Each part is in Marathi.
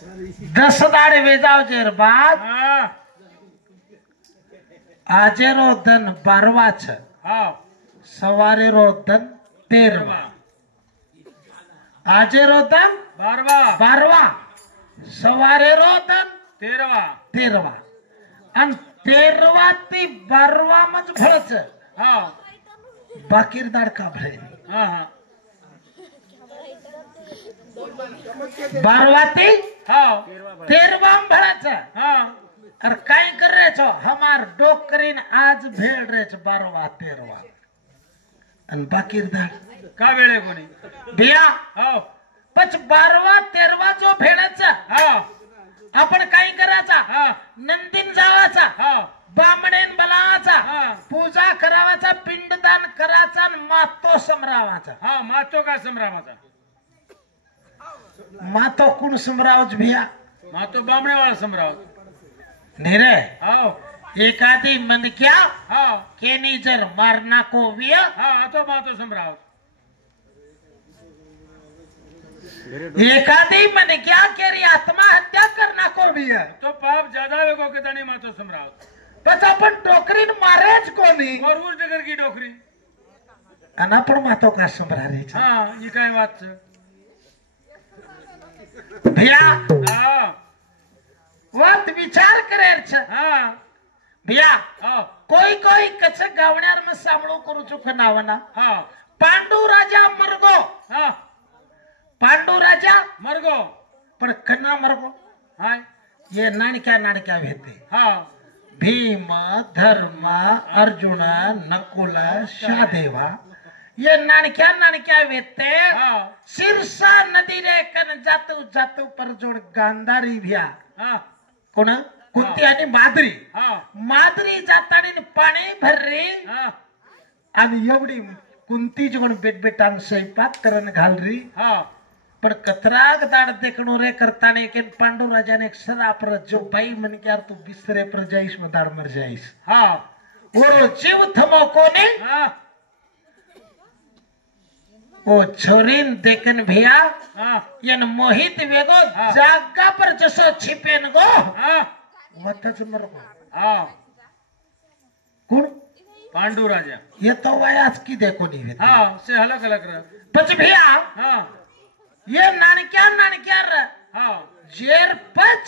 10 दाड़ वेजाव जेर बाद આજે રો ધન 12 છે સવારે રો ધન 13 આજે રો ધન 12 સવારે રો ધન 13 અને 13 થી 12 માં જ ભળે છે બાકી દાડકા ભળે 12 થી 13 માં ભળે છે और कई कर रहे छो हमार डोकरीन आज भेड़ रहे छ 12 13 अन बाकी दाड़ का वेळे कोणी भैया पच 12 13 जो भेड़ छ आपण काय करायचा नंदीन जावाचा बामणेन बलावाचा पूजा करावाचा पिंडदान करायचा आणि मातो समरावाचा मातो का समरावाचा मातो कोण समरावच भैया मातो बामणे वाला समराव नेरे एखादी मन क्या केनी जर मारना को विया तो मातो समराव एखादी मन क्या केरी आत्महत्या करना को विया तो पाप ज्यादा वेगो के तणी मातो समराव पच आपण डोकरीन मारेच कोणी और उस डगर की डोकरी अन आपण मातो का समरारे छ ये काय बात छ भैया વાત વિચાર કરે છે ભૈયા કોઈ કોઈ કચ્છ ગાવण्यार में સાંભળો કરું છું ખનાવના પાંડુ રાજા મરગો પાંડુ રાજા मरगो पण कन्ना मरगो ये नाणक्या नाणक्या भेटे भीम धर्म अर्जुन नकुल सहदेवा ये नाणक्या नाणक्या वेते सिरसा नदी रे कन जातू जातू पर जोड गांधारी भ्या कोण कुंती आणि माद्री माद्री जातानी पाणी भररी आणि एवढी कुंती जोड बेटबेटान स्वयंपाक करन घालरी पण कतराग दाड देखणो रे करताने के पांडु राजाने एक सराप जो बाई मन के यार तू बिसरे पर जाईस म दाड मर जाईस ओरो जीव थमो कोने ओ छोरीन देखन भैया यन मोहित वेगो जागा पर जसो छिपेन गो वतच मरगो कोण पांडु राजा ये तो वायाच की देखो नहीं वे से अलग अलग रह पच भैया ये नानक्या जेर पच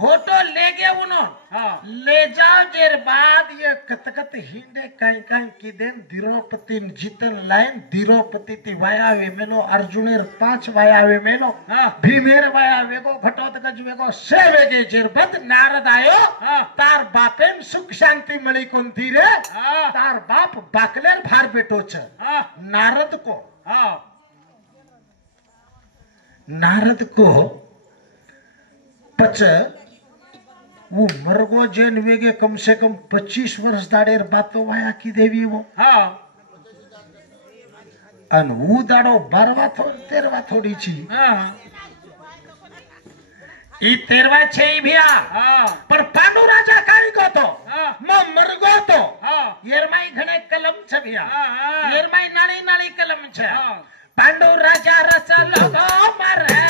होटो ले गया उन्होंने ले जाओ जेर बाद ये कतकत हिंडे काई काई की देन द्रौपदी जीतन लाइन द्रौपदी ती वायावे मेलो अर्जुनेर 5 वायावे मेलो भीमेर वायावे गो घटोत्कच वेगो से वेगे जेर बद नारद आयो तार बापेन सुख शांति मळी कोणती रे तार बाप बाकलेर भार बेटो छ नारद को पच वो मरगो जेन वेगे कम से कम 25 वर्ष दाडेर बातो वाया की देवी वो अन वो दाडो 12 13 थोड़ी छी ई 13 छे भैया पर पांडु राजा काई को तो म मरगो तो येरमाई घणे कलम छ भैया येरमाई नाली नाली कलम छ पांडु राजा रचा लोगो मरे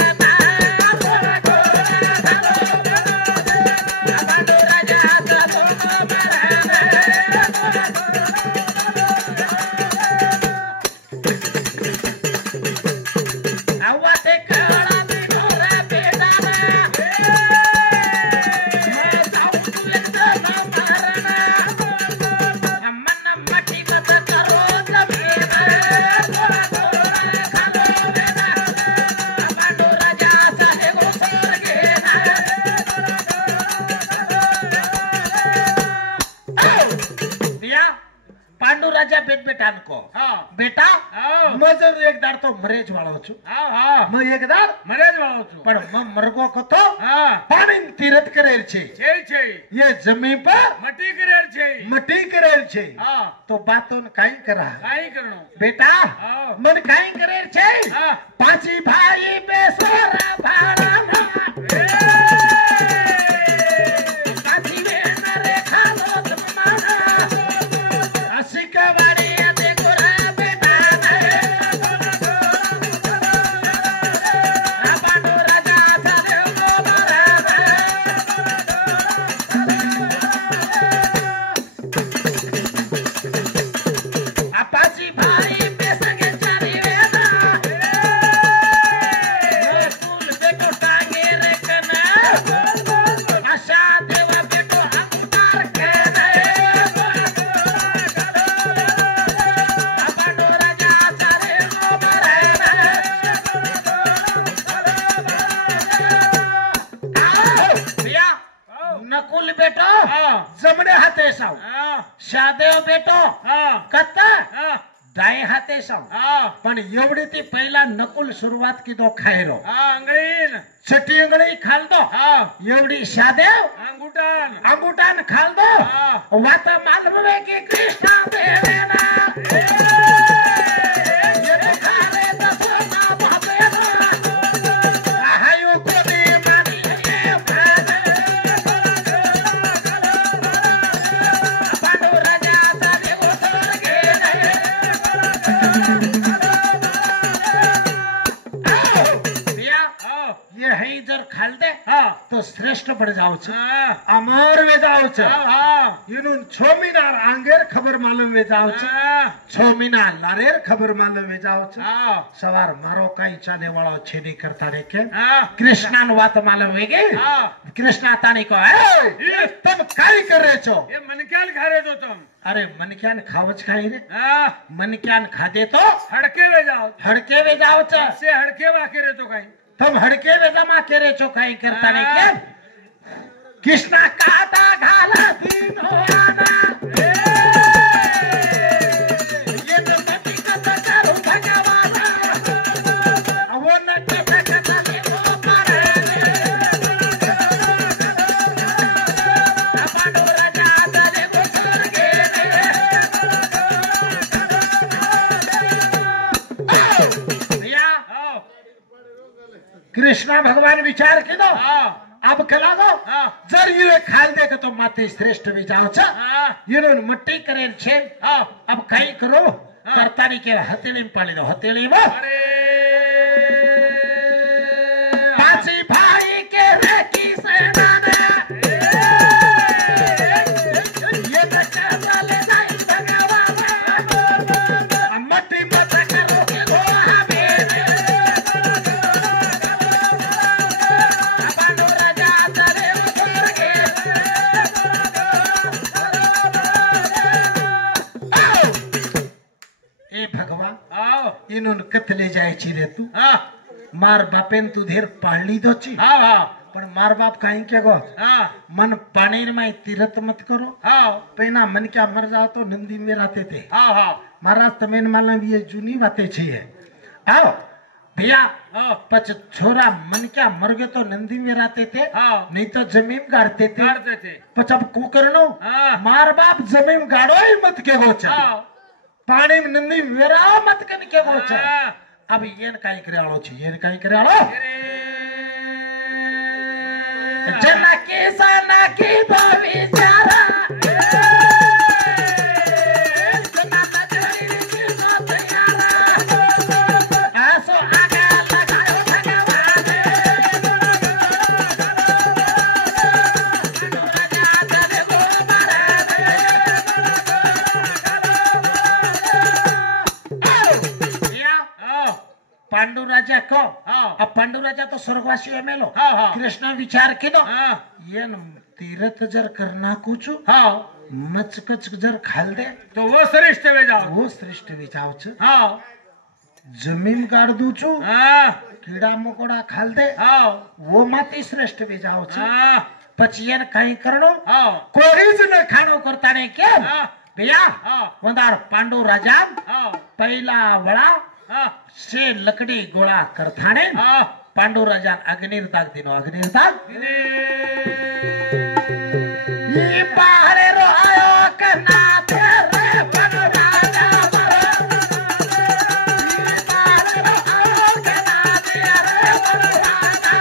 बेटा मजर एक दाड़ तो मरेज वालो छु मैं एक दाड़ मरेज वालो छु पण म मरगो को तो पानी तीरथ करेल छे ये जमीन पर मटी करेल छे तो बातों काई करा काई करनो बेटा मन काई करेल छे पांची भाई बेसरा भाड़ा पांची वे नरे खालो तुम्हारा असिका वाड़ी देखो रे बेटा पांडु राजा सा देखो बेटो हा कत्ता हा डाय हाते सम हा पण एवढी ती पहिला नकुल सुरुवात कीधो खायरो हा अंगळीन छठी अंगड़ी खाल दो हा एवढी शादेव अंगुठान अंगूठान खाल दो हा वात मालूम है कि कृष्णा देवेना ये तो खारे दसना बाबेना आहायु को दे मानी ये भाने पांडु राजा ताले उतर गए भैया हा ये है जर खाल दे हा तो श्रेष्ठ पड़ जाओ छ हा अमर वे जाओ छ हा इनुन 6 महीना आंगेर खबर मालूम वे जाओ छ हा 6 महीना लारेर खबर मालूम वे जाओ छ हा सवार मारो काई चाने वाला छेदी करता रे के हा कृष्णान वात मालूम वे गे हा कृष्णा तानी को ए तुम काई कर रहे छो ये मनक्याल खा रहे तो तुम अरे मनक्यान खावच खाई रे हा मनक्यान खादे तो हड़के वे जाओ हड़के वे जाओ छ से हड़के वाके रे तो कहीं तुम हड़के वे जमा करे छो काई करता रे के कृष्णा काटा घाला दिन हो आना ये तो सती कथा करू भगवाना वो न कथा कथा ले वो मारे पांडु राजा दले गुजर गए भैया हा कृष्णा भगवान विचार के दो हा अब खिला दो हा जर ये खाल दे के तो माते श्रेष्ठ विचार छ हा ये मट्टी करे छे हा अब कई करो करता नहीं के हथेली में पाली दो हथेली में अरे पांची भाई के रे की सेना ने ये बच्चा वाले नहीं भगवान मट्टी मत करो के गोहा मेरे पांडु राजा तेरे उतर गए ए भगवान आओ इन्होंने कथ ले जाए छी रे तू हा मार बापेन तू धेर पाळली दो छी हा हा पण मार बाप काई के गो हा मन पानीर में तीरथ मत करो हा पहना मन क्या मर जाओ तो नंदी में रहते थे हा हा महाराज तमेन मालूम ये जूनी बातें छी है आओ भैया हा पच छोरा मन क्या मर गए तो नंदी में रहते थे हा नहीं तो जमीन गाड़ते थे काटते थे पच अब कुकरनो हा मार बाप जमीन गाड़ो ही मत के गोचा हा पानी में नंदी मेरा मत कन के गोचा हा अब ये काई करे आलो छी ये काई करे आलो अरे जना के सना की तो विचारा जना तजरी की तो तैयारा आसो आगे लगाओ भगवान राजा तेरे को मारे हा पांडु राजा को हा अब पांडु राजा तो स्वर्गवासी है मेलो हा हा कृष्ण विचार के दो हा ये तीर्थ जर करना कुछ हा मचकच जर खाल दे तो वो श्रेष्ठ वे जाओ वो श्रेष्ठ विचार छ हा जमीन गाड़ दू छु हा कीड़ा मकोड़ा खाल दे हा वो माती श्रेष्ठ विचार छ हा પછી એને કઈ કરણો हा કોઈ જ ન ખાણો કરતા ને કેમ हा ભૈયા हा વંદાર પાંડુ રાજા हा પહેલા વળા हा से लकड़ी गोळा करथाणे हा पांडु राजा अग्निर्ताक दिनो अग्निर्ताक दिने ई बाहरे रो आयो कना तेरे पांडु राजा मरो ई बाहरे रो आयो कना तेरे पांडु राजा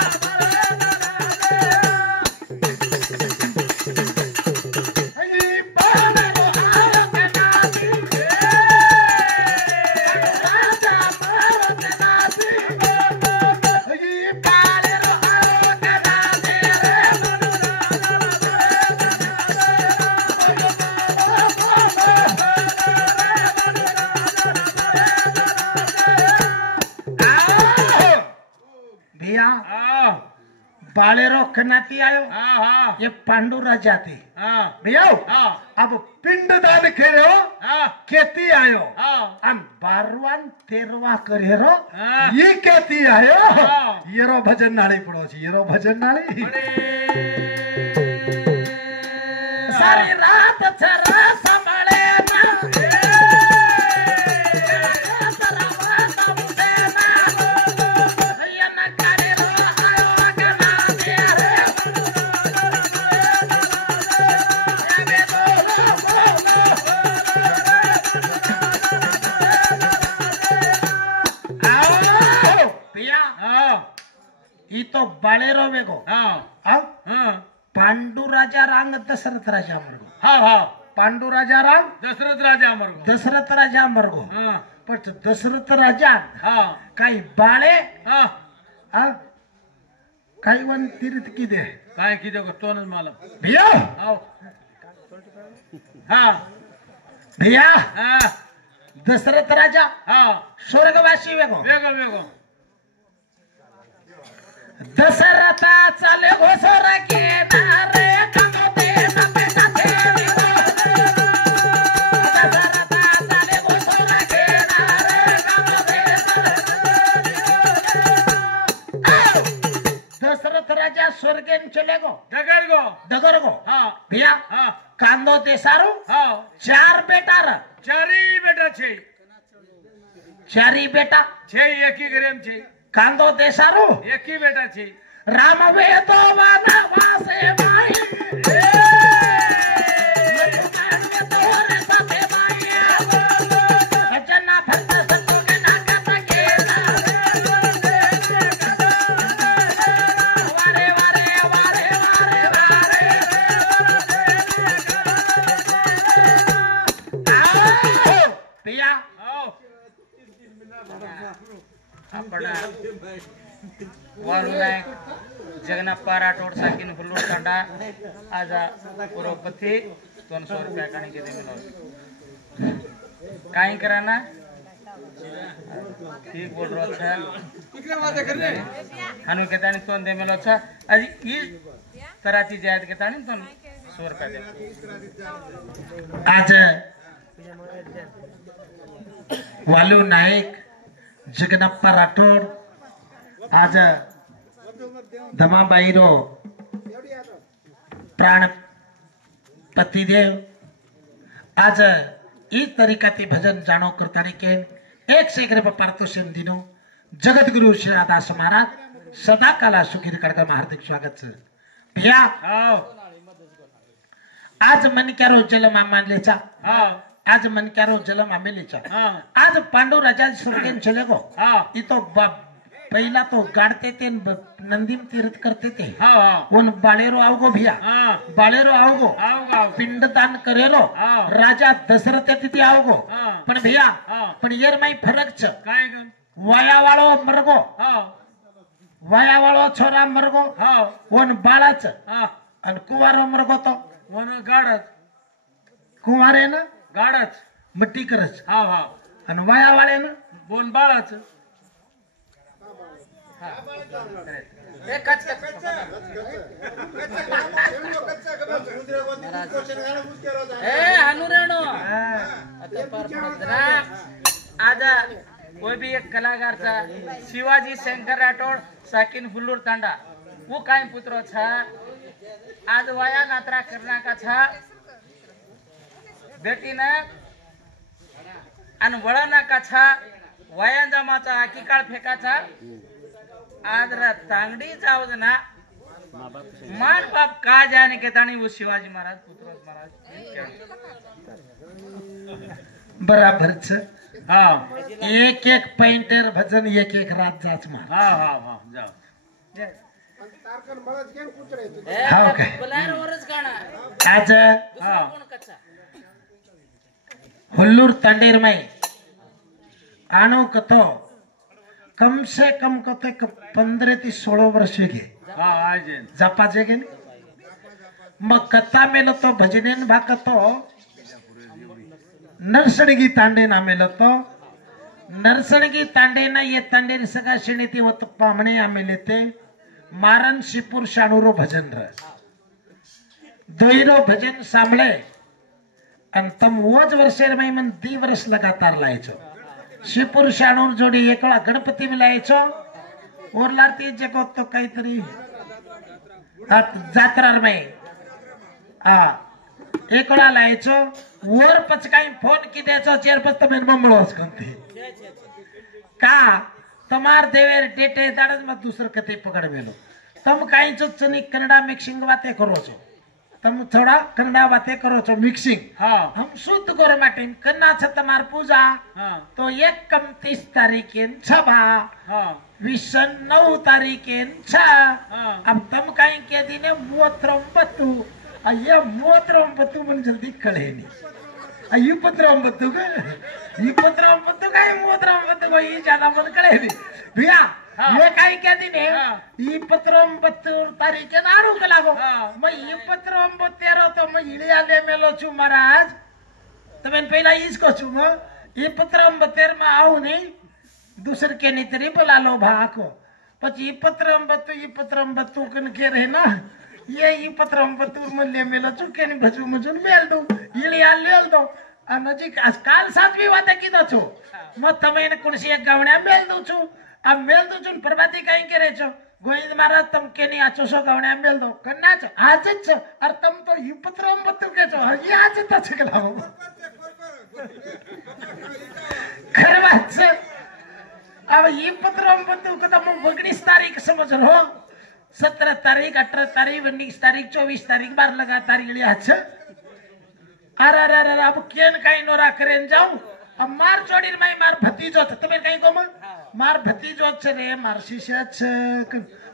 ई बाहरे रो आयो कना तेरे राजा मरो कना ई बाहरे रो आयो कना तेरे भैया हा बालेरो कनाती आयो हा हा ये पांडु राजा थी हा भैया हा अब पिंडदान खेरो हा केती आयो हा अन 12वान 13वा करेरो हाँ। ये केती आयो हाँ। येरो भजन नाળી પડો છે येरो भजन नाળી अरे सारी रात छरा संभाळे ना गो हाँ आओ हाँ पांडू राजा रांग दशरथ राजा मरगो हाँ हाँ पांडू राजा रांग दशरथ राजा अमर को दशरथ राजा मरगो हाँ पण दशरथ राजा हाँ काही बाळे हाँ आ काही वन तीर्थ की दे काय की देखो तो न मालूम भैया आओ हाँ भैया हाँ दशरथ राजा हाँ स्वर्गवासी वेगो वेगो वेगो दशरथा चाले घोसर के नारे कमते नमे नाथे दशरथा चाले घोसर के नारे कमते दशरथ राजा स्वर्गेन चले गो डगर गो हाँ भैया हाँ कांदो ते सारू हाँ चार बेटा र चारी बेटा छे चारी बेटा छे एक ही ग्राम छे कांदो ते सारू एक ही बेटा छे राम वेदो वनवासे माई तोरे साथे माई जना भक्त संतो के नाकत के वारे वारे वारे वारे वारे आओ पिया आओ आपण वाळूनायक जगन्नाथ राठोड साकीन हुल्लूर तांडा आज पूर्वपति 200 रुपया काणी के दे मिलो काई कराना ठीक बोल रहा था हनु के तानी तोन दे मिलो था आज ई तराची जायद के तानी तोन 100 रुपया दे आज वालू नाईक जगन्नाथ राठोड आज धमाबाईरो प्राण पतिदेव आज ई तरीकाती भजन जाणो करतानी के एक शेखर पारतोषिम दिनो जगद्गुरु श्री आदास महाराज सदा काला सुखी कड़का हार्दिक स्वागत है भैया आओ आज मन क्या रोज जलम मानलेचा हाँ आज मन क्या रोज जलम आमेलेचा हाँ आज पांडु राजा स्वर्गेन चले गो हाँ ये तो पहिला तो गाड़ते थे नंदी में तीर्थ करते थे हाँ हाँ उन बालेरो आओगो भैया हाँ बालेरो आओगो आओगा पिंडदान करेलो हाँ। राजा दशरथ तिथि आओगो हाँ। पण भैया हाँ। पण येर माई फरक छ काय गन वाया वाळो मरगो हाँ वाया वाळो छोरा मरगो हाँ वन बाळाच हाँ अन कुवारो मरगो तो वन गाडत कुवारे ना गाडत मट्टी करच हाँ हाँ अन वाया वाळे ना बोन बाळाच ए कच ए हनुरेनो आता पार पडत ना आज कोई भी एक कलाकार था शिवाजी शंकर राठोड साकिन हुल्लूर तांडा वो काय पुत्र था आज वाया नात्रा करना का था बेटी ना अन वळना का था वाया जमाचा आकी काळ फेका था आज तांगडी जाऊ ना मान बाप का जाने के तानी वो शिवाजी महाराज पुत्र महाराज बराबर छ हाँ एक एक पैंटर भजन एक एक रात जाच मार हाँ हाँ हाँ जाओ हाव काय बोलायवरच गाणं आज हाँ कोण कच्चा हुल्लूर तांडेर माई आणो कतो कम से कम कते 15 ते 16 वर्ष घे हाँ आजे जपाचे गे मग कथा मेलो तो भजनेन भाकतो नरसणगी तांडे ना मेलो तो नरसणगी तांडे ना ये तांडेर सगा शिणीती वत पामणे आमेले ते मारन शिपुर शाणूरो भजन र दोईरो भजन सांभळे अन तम वोज वर्षेर माई मन 2 वर्ष लगातार लायचो शिपुर शाणूर जोडी एकळा गणपती मिलायचो ओरलारती जगो तो काहीतरी जात्रार माई हा एकळा लायचो वर पच काही फोन की द्यायचो चेर पच तमेन ममळोस कोणती का तमार देवेर डेटे दाडच मत दुसर कते पकड मेलो तम काही चनी कन्नडा मिक्सिंग बाते करो छो तुम थोड़ा कन्नड़ा बातें करो छो मिक्सिंग हाँ हम शुद्ध गोर माटे कन्ना छ तमार पूजा हाँ तो 31 तारीखे छबा हाँ विसन 9 तारीखे छ हाँ अब तुम कहीं के दिने ಮೂವತ್ತೊಂಬತ್ತು ये ಮೂವತ್ತೊಂಬತ್ತು मन जल्दी कळे नहीं ಇಪ್ಪತ್ತೊಂಬತ್ತು ಮೂವತ್ತೊಂಬತ್ತು को ये ज्यादा मन कळे नहीं भैया हाँ। ये काही के दिने हाँ। 29 तारीखे नारू लागो हाँ। मैं 29 तो मैं इळियाले मेलो छु महाराज તમે પહેલા ઈજ કહો છું હું 29 માં આવું નહીં दूसर के नहीं तरी बोला लो भाको પછી 29 કન કે રહે ના ये 29 मूल्य मेलो छु के नहीं भजू मजून मेल दो इळिया लेल दो आ नजीक आज काल सातवी वाते कीधो छु म तमेने कोणसी एक गावण्या मेल दो छु आ मेल दो छु प्रभाती काई करे छो गोविंद महाराज तुम के नहीं आचो सो गावण्या मेल दो कन्ना छो आज छ और तुम तो 29 के छो ये आज तो छकलाओ खरवाच अब 29 को तुम 19 तारीख समझ लो 17 तारीख 18 तारीख 19 तारीख 24 तारीख बार लगातार इळिया छ अरे अरे अरे अब केन काई नोरा करेन जाऊं अब मार चोडीर माई मार भतीजो छ तमे काई को मार भतीजो छ रे मार शिष्य छ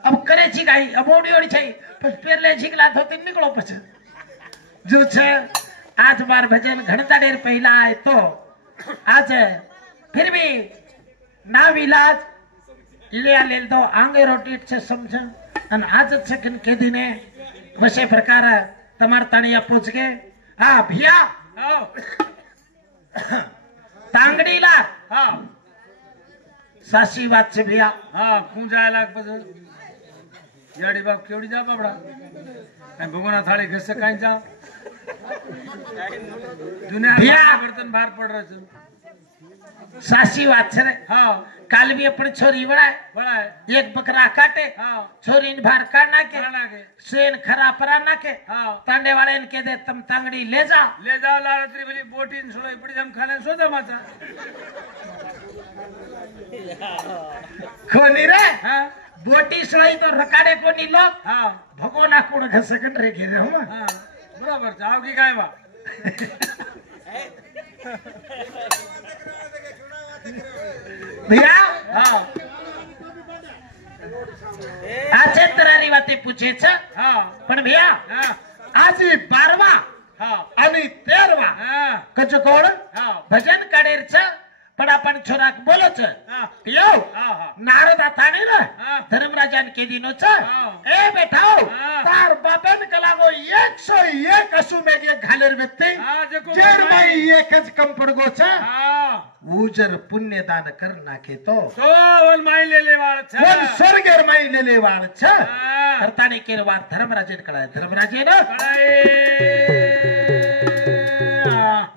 अब करे छी काई अब ओडी ओडी छै पेरले झिकला होते निकलो पछ जो छ आज बार भजन घणता डेर पहला आए तो आज फिर भी ना इलाज इलिया लेल दो आंगे रोटी छे समझ अन आज छकन के दिने वसे प्रकार तमार तणिया पूछ के हाँ भैया हाँ तांगडीला हाँ साची बात छे भैया हाँ पूंजा लाग પછી याडी बाप केवडी जा बाबड़ा कहीं भगोना थाली घर से कहीं जाओ दुनिया भैया। में बर्तन बाहर पड़ रहे थे साची बात छे रे हाँ काल भी अपनी छोरी वड़ाए बड़ा है एक बकरा काटे हाँ छोरी ने बाहर काटना के खाना के सेन खरा परा ना के हाँ तांडे वाले ने के दे तुम तांगड़ी ले जा ले जाओ लालत्री बोली बोटी ने छोड़ो इपड़ी हम खाने सोचा माचा कोनी रे हाँ बोटी सोई तो रकाड़े कोनी लोग हाँ भगोना कोण घसकन रे घेरे हो हाँ बराबर जाओ की काय बा भैया हाँ आचे तरारी वाते पूछे छ हाँ पण भैया हाँ आज 12वा हाँ आणि 13वा हाँ कच कोण हाँ भजन काढेर छ पण आपण छोराक बोलो छ हाँ पियो हाँ हाँ नारद थाने न हाँ। धर्मराजन के दिनो छ हाँ। ए बेठाओ हाँ। तार बापन कलागो 101 असु में ये घालेर व्यक्ति हाँ जको जेर माई एकच कम पडगो छ हाँ उजर पुण्य दान कर नाखे तो तो वन माई ले वाला छा कोण स्वर्गेर माई लेले वाळ छ हाँ करताने केर वार धर्मराजन कळाय धर्मराजेन बड़ाई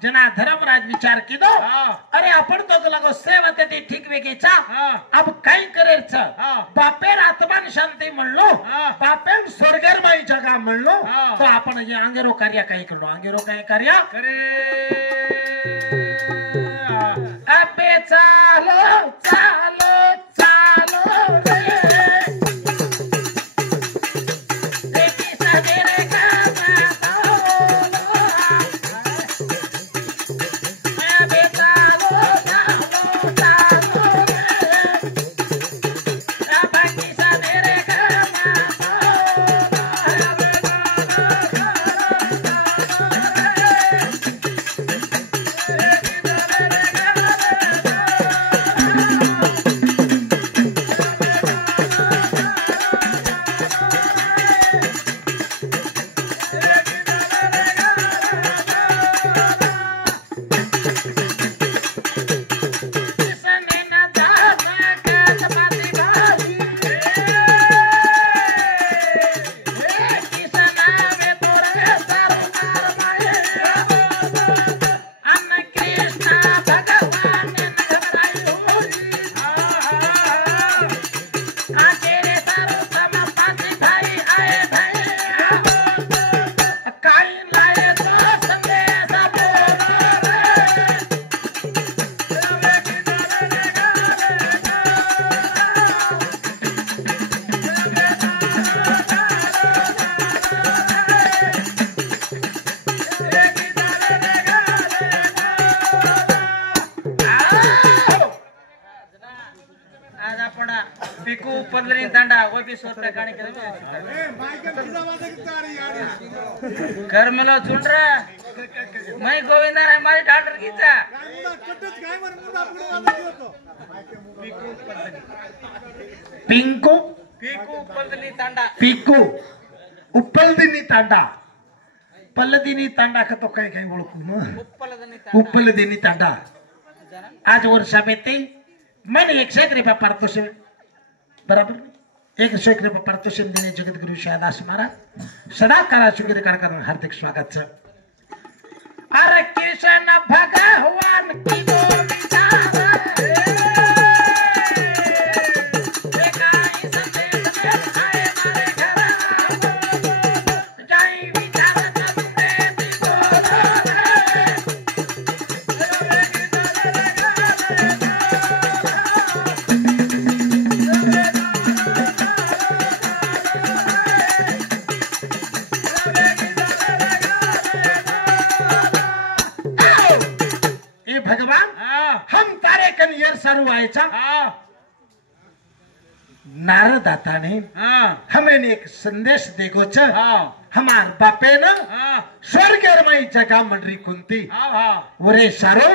जना धर्मराज विचार कीधो हाँ अरे आपण तो लगो सेवा ते ठीक वेगेचा हाँ अब काही करेल छ हाँ बापेर आत्मान शांती म्हणलो हाँ। बापेर स्वर्गेर माई जगा म्हणलो हाँ। तो आपण हे अंगेरो कार्य काही करलो अंगेरो काही कार्य करे अबे चालो चालो चालो रे देखी सवेरे का बादलो अबे चालो चालो चालो रे बाकी सवेरे का बादलो भी सोता काणी करे कर मिलो सुन रहा मैं गोविंदा है हमारी डॉक्टर की चा पिंकू पीकू पलदनी तांडा पिकू उप्पलदिनी तांडा पल्लदिनी तांडा का तो काही काही ओळखू ना उप्पलदनी तांडा उप्पलदिनी तांडा आज वर्षा बेते मैंने 101 रुपया पारितोषिक बराबर 101 रुपया पारितोषिक देने जगतगुरु शादास महाराज सदा करा शुक्र कर हार्दिक स्वागत है। अरे कृष्ण भगवान की नारद आता ने हमें एक संदेश देखो छ हमार बापे न स्वर्ग रमाई जगह मंडरी कुंती ओरे सारो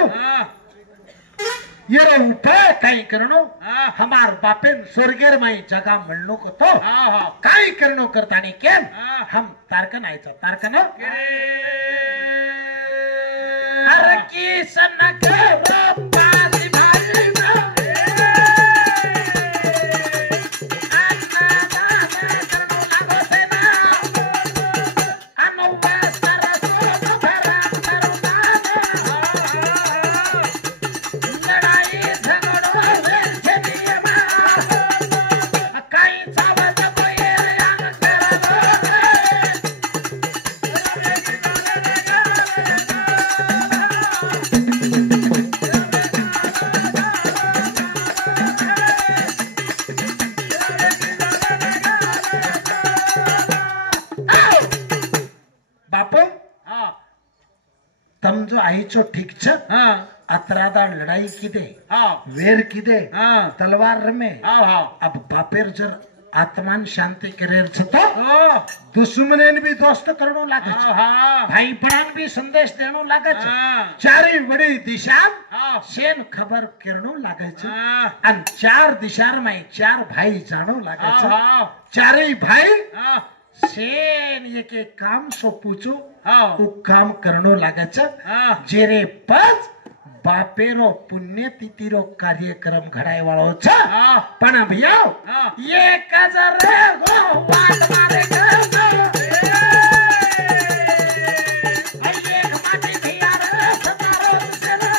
येरो उपाय काही करणो हमार बापे स्वर्ग रमाई जगह म्हणलो को तो काही करणो करता ने केम हम तारकन आयचा तारकन अरे की सनक वो पासी भाई आईचो ठीक छ अतरादा लड़ाई किदे वेर किदे तलवार रमे अब बापेर जर आत्मान शांति करेर छ तो दुश्मनेन भी दोस्त करणो लागे छ भाई पड़ान भी संदेश देणो लागे छ चारी बड़ी दिशा सेन खबर करणो लागे छ अन चार दिशा में चार भाई जाणो लागे छ चारे भाई सेन एक एक काम सो पूछो वो काम करनो लागे छ जेरे पज बापेरो पुण्यतिथिरो कार्यक्रम घडाय वाळो छ पण भैया ये कजर गो वाट मारे गो एक माटी भिया रे सतारो सेना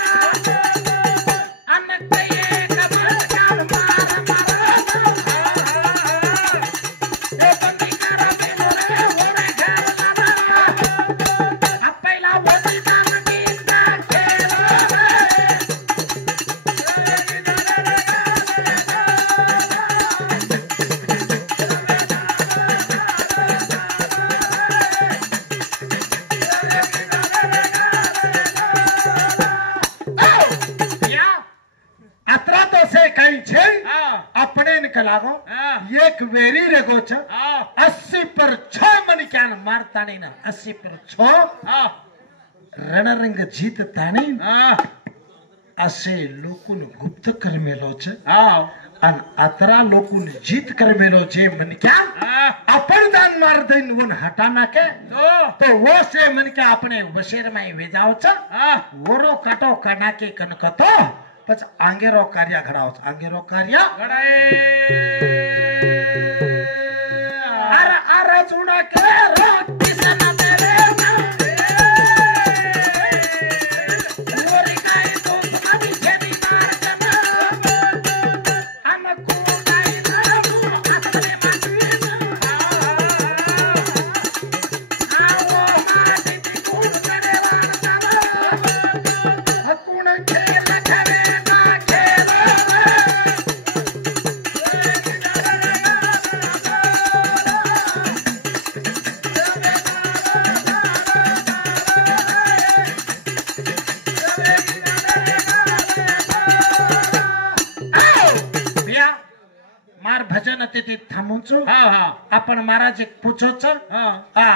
अन कये कबर काल मार मार ए बंदी करा बिनो रे ओरे घर लाना अब पहिला वदी दान दीना खेलो अपने निकलागो एक वेरी रेगो छ 80 पर 6 मन क्या मारता नहीं ना 80 पर 6 रणरंग जीत तानी असे लोकुन गुप्त कर मेलो छ अन अतरा लोकुन जीत कर मेलो जे मन क्या अपन दान मार देन वन हटाना के तो वो से मन क्या अपने वशेर में वेजाओ छ वरो काटो काना के कनकतो पछ आंगेरो कार्य घडाओ आंगेरो कार्य घडाए अरे अरे जुना के रोटी सना तेरे मोरी काई तो सभी छेदी मार कना अन को काई ना आत्मने माटी आओ माटी ती कूद करे वाला हकुण खेल करे ते थांबूच हा हा आपण महाराज एक पूछोच हा आ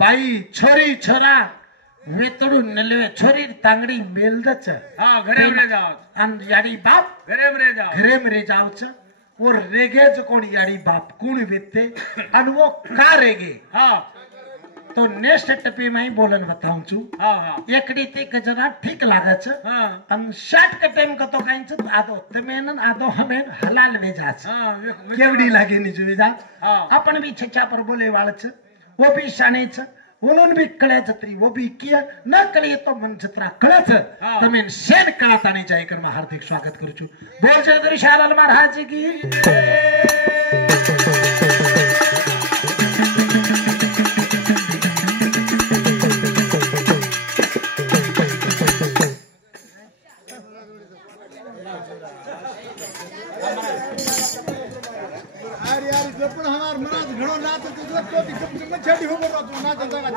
बाई छोरी छोरा वेतडून नलवे छोरी तांगडी मेलदच हा घरे रे जाओ अन याडी बाप घरे रे जाओ घरे मरे जावच वो रेगेच कोण याडी बाप कोण वेते अन वो का रेगे हा तो नेक्स्ट टपी में ही बोलन बताऊं छु हा हा एकडी ते जना ठीक लागच हा अन शॉर्ट का टाइम का तो कांच आदो तमेन आदो हमें हलाल में जाच हा केवडी लागे नि जुवी जा हा आपण भी छछा पर बोले वाळच वो भी शानेच उन्होंने भी कळे जत्री वो भी किया न कळे तो मन जत्रा कळच हा. तमेन शेन कळता नहीं जाय कर मैं हार्दिक स्वागत करू छु बोल जय दर्शालाल महाराज की अरे यार जो पण हमार मनात घणो नाच तो तो भी कम से कम छडी हो गयो तो नाच जागा